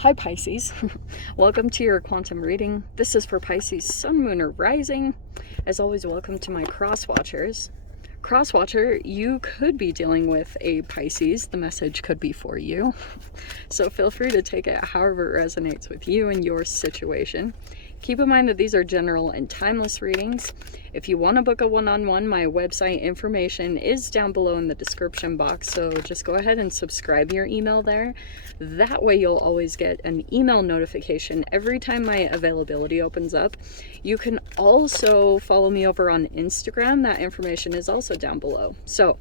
Hi Pisces, welcome to your quantum reading. This is for Pisces Sun, Moon, or Rising. As always, welcome to my cross watchers. Cross watcher, you could be dealing with a Pisces. The message could be for you. So feel free to take it however it resonates with you and your situation. Keep in mind that these are general and timeless readings. If you want to book a one-on-one, my website information is down below in the description box, so just go ahead and subscribe your email there. That way you'll always get an email notification every time my availability opens up. You can also follow me over on Instagram. That information is also down below. So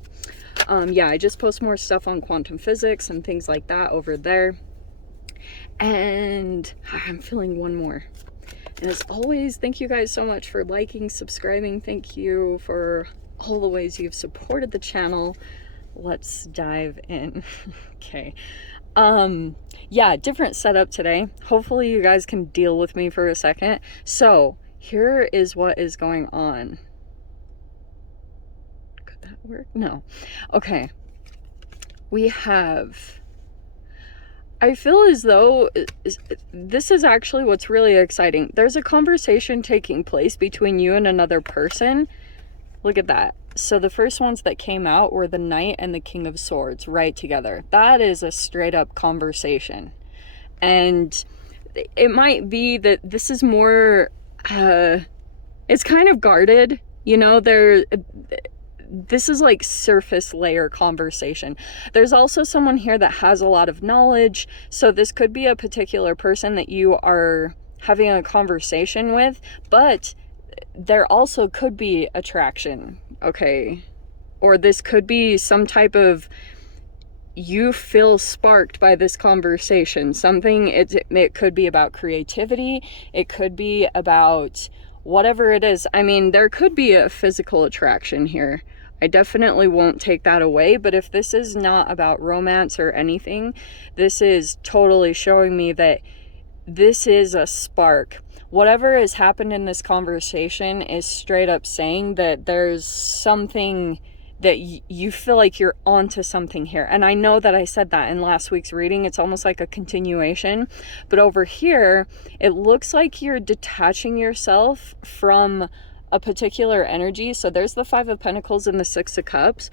yeah, I just post more stuff on quantum physics and things like that over there. And I'm feeling one more. And as always, thank you guys so much for liking, subscribing. Thank you for all the ways you've supported the channel. Let's dive in. Okay. Yeah, different setup today. Hopefully you guys can deal with me for a second. So here is what is going on. Could that work? No. Okay. We have... I feel as though this is actually what's really exciting. There's a conversation taking place between you and another person. Look at that. So the first ones that came out were the Knight and the King of Swords right together. That is a straight up conversation. And it might be that this is more, it's kind of guarded. You know, this is like surface layer conversation. There's also someone here that has a lot of knowledge. So this could be a particular person that you are having a conversation with, but there also could be attraction, okay? Or this could be some type of, you feel sparked by this conversation. Something, it could be about creativity. It could be about whatever it is. I mean, there could be a physical attraction here. I definitely won't take that away, but if this is not about romance or anything, this is totally showing me that this is a spark. Whatever has happened in this conversation is straight up saying that there's something that you feel like you're onto something here. And I know that I said that in last week's reading. It's almost like a continuation. But over here, it looks like you're detaching yourself from a particular energy. So there's the Five of Pentacles and the Six of Cups.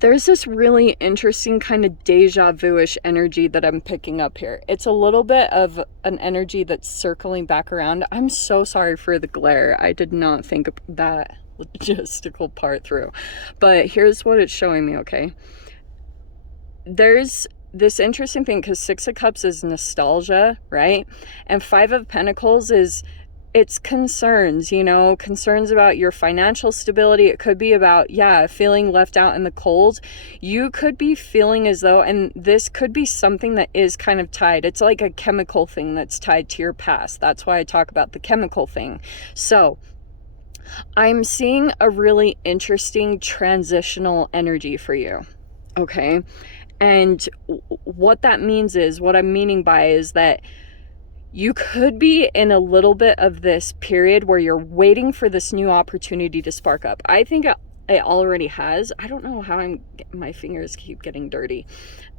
There's this really interesting kind of deja vu-ish energy that I'm picking up here. It's a little bit of an energy that's circling back around. I'm so sorry for the glare. I did not think of that logistical part through. But here's what it's showing me, okay? There's this interesting thing, because Six of Cups is nostalgia, right? And Five of Pentacles is... it's concerns, you know, concerns about your financial stability. It could be about, yeah, feeling left out in the cold. You could be feeling as though, and this could be something that is kind of tied. It's like a chemical thing that's tied to your past. That's why I talk about the chemical thing. So I'm seeing a really interesting transitional energy for you. Okay. And what that means is, what I'm meaning by is that you could be in a little bit of this period where you're waiting for this new opportunity to spark up. I think it already has. I don't know how my fingers keep getting dirty.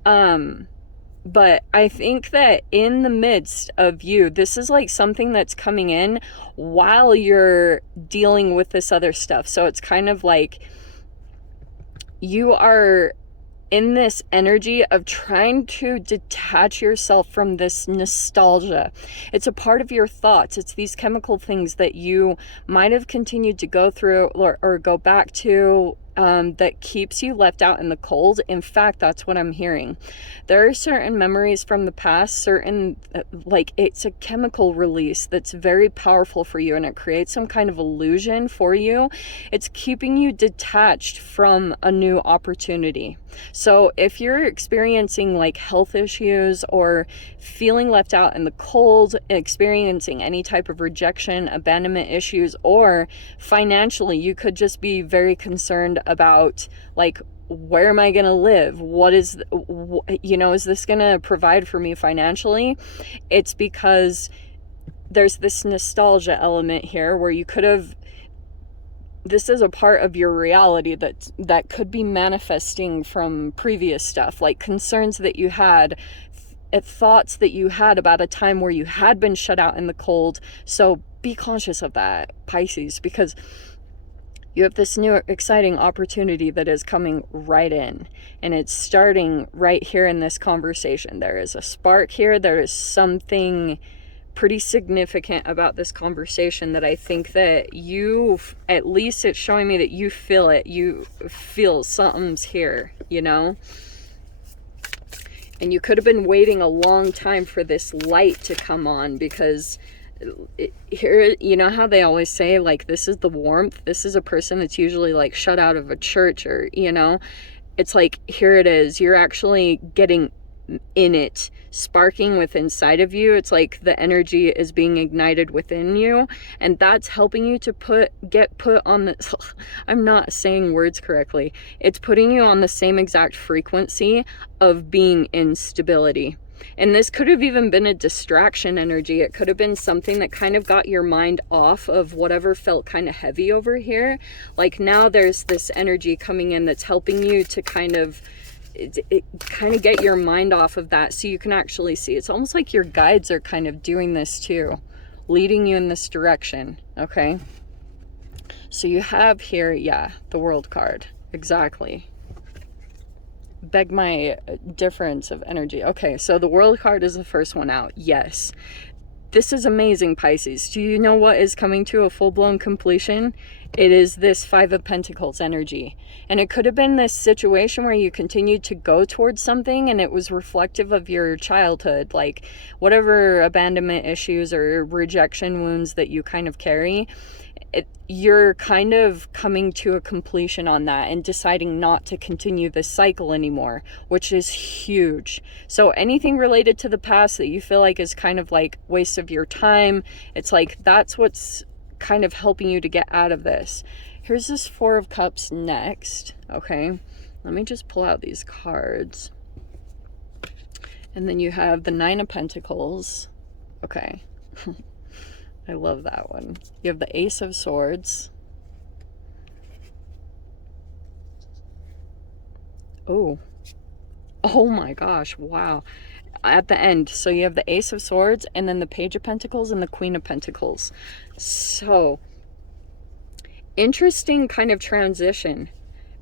But I think that in the midst of you, this is like something that's coming in while you're dealing with this other stuff. So it's kind of like you are in this energy of trying to detach yourself from this nostalgia. It's a part of your thoughts. It's these chemical things that you might have continued to go through or go back to, that keeps you left out in the cold. In fact, that's what I'm hearing. There are certain memories from the past, certain, like, it's a chemical release that's very powerful for you, and it creates some kind of illusion for you. It's keeping you detached from a new opportunity. So if you're experiencing like health issues or feeling left out in the cold, experiencing any type of rejection, abandonment issues, or financially, you could just be very concerned about, like, where am I going to live? What is, you know, is this going to provide for me financially? It's because there's this nostalgia element here where you could have, this is a part of your reality that could be manifesting from previous stuff, like concerns that you had thoughts that you had about a time where you had been shut out in the cold. So be conscious of that, Pisces, because you have this new exciting opportunity that is coming right in, and it's starting right here in this conversation. There is a spark here. There is something pretty significant about this conversation that I think that you, at least it's showing me that you feel it. You feel something's here, you know? And you could have been waiting a long time for this light to come on, because here, you know how they always say, like, this is the warmth. This is a person that's usually like shut out of a church, or, you know, it's like, here it is. You're actually getting in it, sparking within inside of you. It's like the energy is being ignited within you, and that's helping you to get put on the I'm not saying words correctly. It's putting you on the same exact frequency of being in stability. And this could have even been a distraction energy. It could have been something that kind of got your mind off of whatever felt kind of heavy over here. Like, now there's this energy coming in that's helping you to kind of get your mind off of that, so you can actually see. It's almost like your guides are kind of doing this too, leading you in this direction. Okay, so you have here, yeah, the World card. Exactly. Beg my difference of energy. Okay, so the World card is the first one out. Yes, this is amazing, Pisces. Do you know what is coming to a full-blown completion? It is this Five of Pentacles energy. And it could have been this situation where you continued to go towards something and it was reflective of your childhood, like whatever abandonment issues or rejection wounds that you kind of carry. You're kind of coming to a completion on that and deciding not to continue this cycle anymore, which is huge. So anything related to the past that you feel like is kind of like waste of your time, it's like that's what's kind of helping you to get out of this. Here's this Four of Cups next. Okay, let me just pull out these cards. And then you have the Nine of Pentacles. Okay. I love that one. You have the Ace of Swords. Oh my gosh, wow. At the end, so you have the Ace of Swords, and then the Page of Pentacles and the Queen of Pentacles. So interesting kind of transition,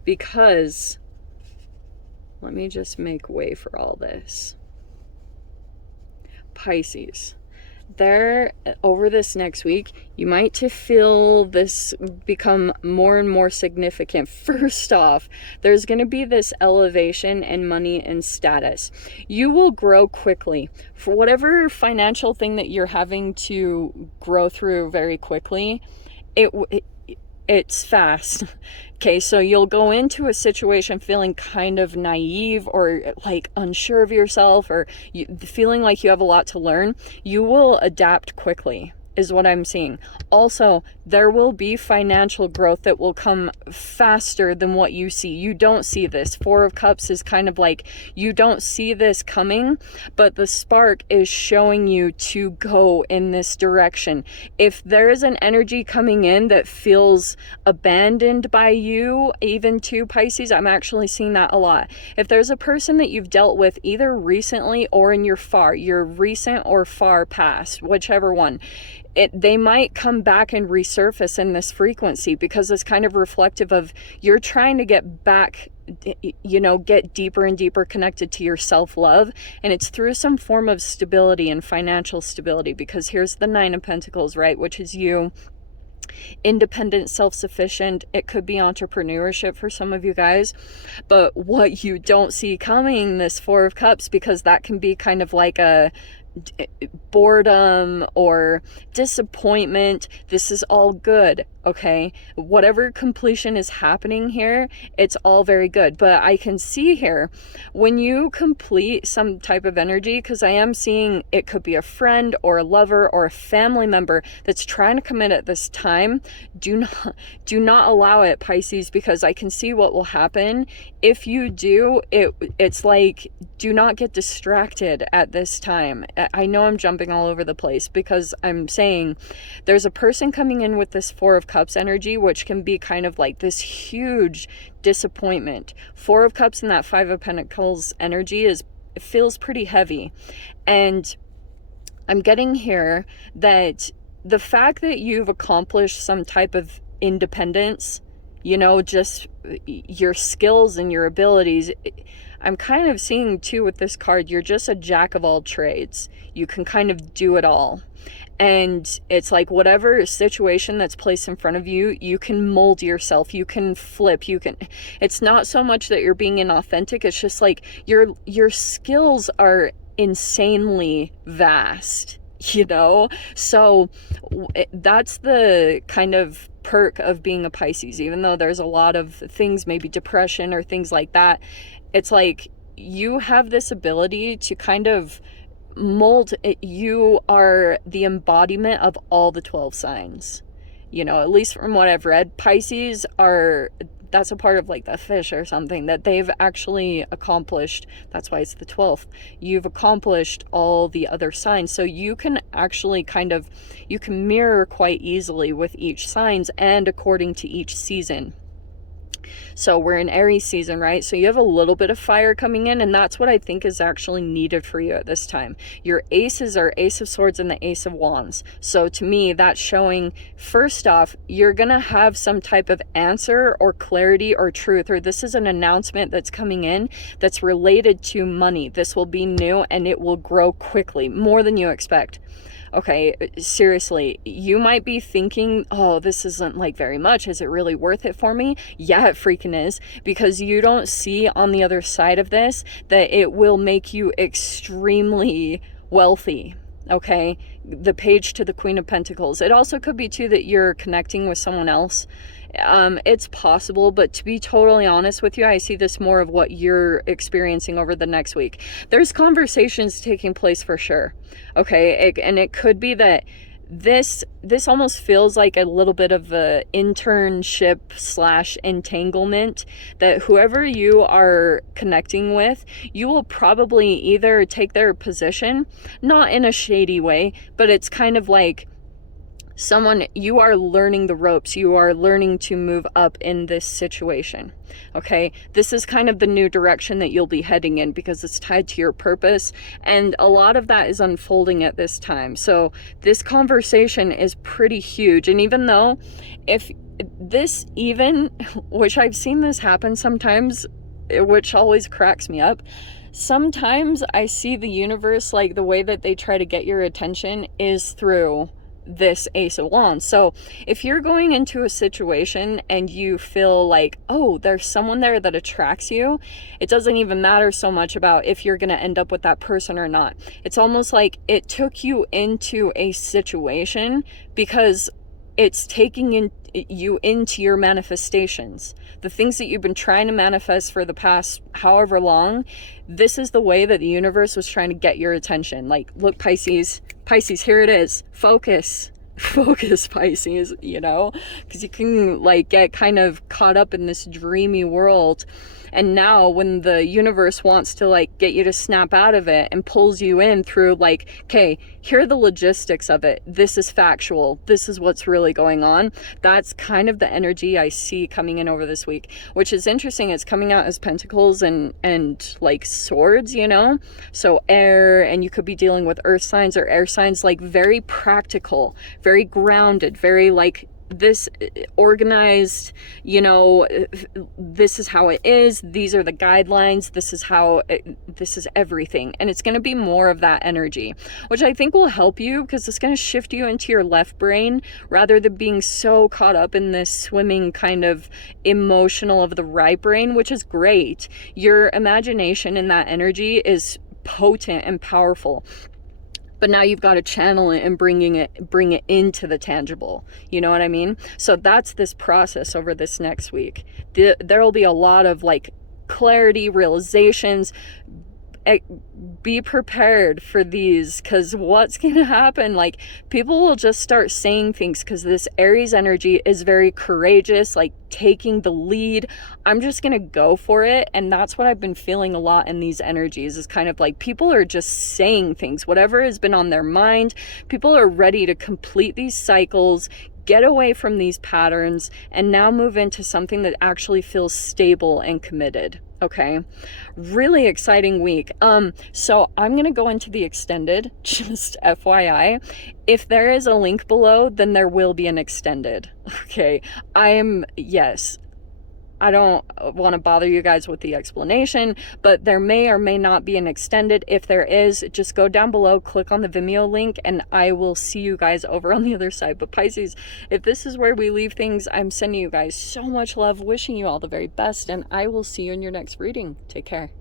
because let me just make way for all this. Pisces, there, over this next week, you might feel this become more and more significant. First off, there's going to be this elevation in money and status. You will grow quickly for whatever financial thing that you're having to grow through very quickly. It's fast. Okay, so you'll go into a situation feeling kind of naive or like unsure of yourself, or feeling like you have a lot to learn. You will adapt quickly, is what I'm seeing. Also, there will be financial growth that will come faster than what you see. You don't see this. Four of Cups is kind of like, you don't see this coming, but the spark is showing you to go in this direction. If there is an energy coming in that feels abandoned by you, even to Pisces, I'm actually seeing that a lot. If there's a person that you've dealt with either recently or in your recent or far past, whichever one, they might come back and resurface in this frequency, because it's kind of reflective of you're trying to get back, you know, get deeper and deeper connected to your self-love, and it's through some form of stability and financial stability, because here's the Nine of Pentacles, right, which is you, independent, self-sufficient. It could be entrepreneurship for some of you guys, but what you don't see coming, this Four of Cups, because that can be kind of like a boredom or disappointment. This is all good, okay? Whatever completion is happening here, it's all very good. But I can see here, when you complete some type of energy, because I am seeing it could be a friend or a lover or a family member that's trying to commit at this time, do not allow it, Pisces, because I can see what will happen if you do. It's like, do not get distracted at this time. I know I'm jumping all over the place, because I'm saying there's a person coming in with this Four of Cups energy, which can be kind of like this huge disappointment. Four of Cups and that Five of Pentacles energy is feels pretty heavy. And I'm getting here that the fact that you've accomplished some type of independence, you know, just your skills and your abilities, I'm kind of seeing too with this card, you're just a jack of all trades. You can kind of do it all. And it's like whatever situation that's placed in front of you, you can mold yourself, you can flip, you can, it's not so much that you're being inauthentic, it's just like your skills are insanely vast, you know? So that's the kind of perk of being a Pisces, even though there's a lot of things, maybe depression or things like that. It's like you have this ability to kind of mold it. You are the embodiment of all the 12 signs, you know, at least from what I've read. Pisces are, that's a part of like the fish or something that they've actually accomplished. That's why it's the 12th. You've accomplished all the other signs, so you can actually kind of, you can mirror quite easily with each signs and according to each season. So we're in Aries season, right? So you have a little bit of fire coming in, and that's what I think is actually needed for you at this time. Your aces are Ace of Swords and the Ace of Wands. So to me, that's showing, first off, you're gonna have some type of answer or clarity or truth, or this is an announcement that's coming in that's related to money. This will be new and it will grow quickly, more than you expect. Okay, seriously, you might be thinking, oh, this isn't like very much. Is it really worth it for me? Yeah, it freaking is, because you don't see on the other side of this that it will make you extremely wealthy. Okay, the Page to the Queen of Pentacles. It also could be too that you're connecting with someone else. It's possible, but to be totally honest with you, I see this more of what you're experiencing over the next week. There's conversations taking place for sure. Okay, and it could be that this almost feels like a little bit of a internship / entanglement, that whoever you are connecting with, you will probably either take their position, not in a shady way, but it's kind of like someone, you are learning the ropes, you are learning to move up in this situation. Okay, this is kind of the new direction that you'll be heading in because it's tied to your purpose, and a lot of that is unfolding at this time. So this conversation is pretty huge. And even though, if this even, which I've seen this happen sometimes, which always cracks me up, sometimes I see the universe, like the way that they try to get your attention is through this Ace of Wands. So if you're going into a situation and you feel like, oh, there's someone there that attracts you, it doesn't even matter so much about if you're going to end up with that person or not. It's almost like it took you into a situation because it's taking you into your manifestations. The things that you've been trying to manifest for the past however long, this is the way that the universe was trying to get your attention. Like, look, Pisces, here it is. Focus, Pisces, you know, because you can like get kind of caught up in this dreamy world. And now when the universe wants to like get you to snap out of it and pulls you in through like, okay, here are the logistics of it. This is factual. This is what's really going on. That's kind of the energy I see coming in over this week, which is interesting. It's coming out as pentacles and like swords, you know, so air, and you could be dealing with earth signs or air signs, like very practical, very grounded, very like this organized, you know, this is how it is, these are the guidelines, this is how this is everything. And it's going to be more of that energy, which I think will help you because it's going to shift you into your left brain rather than being so caught up in this swimming kind of emotional of the right brain, which is great. Your imagination in that energy is potent and powerful, but now you've got to channel it and bring it into the tangible. You know what I mean? So that's this process over this next week. There will be a lot of like clarity, realizations. Be prepared for these, because what's going to happen, like people will just start saying things because this Aries energy is very courageous, like taking the lead. I'm just going to go for it. And that's what I've been feeling a lot in these energies, is kind of like people are just saying things, whatever has been on their mind. People are ready to complete these cycles, get away from these patterns, and now move into something that actually feels stable and committed. Okay, really exciting week. So I'm gonna go into the extended, just FYI. If there is a link below, then there will be an extended. Okay, yes, I don't want to bother you guys with the explanation, but there may or may not be an extended. If there is, just go down below, click on the Vimeo link, and I will see you guys over on the other side. But Pisces, if this is where we leave things, I'm sending you guys so much love, wishing you all the very best, and I will see you in your next reading. Take care.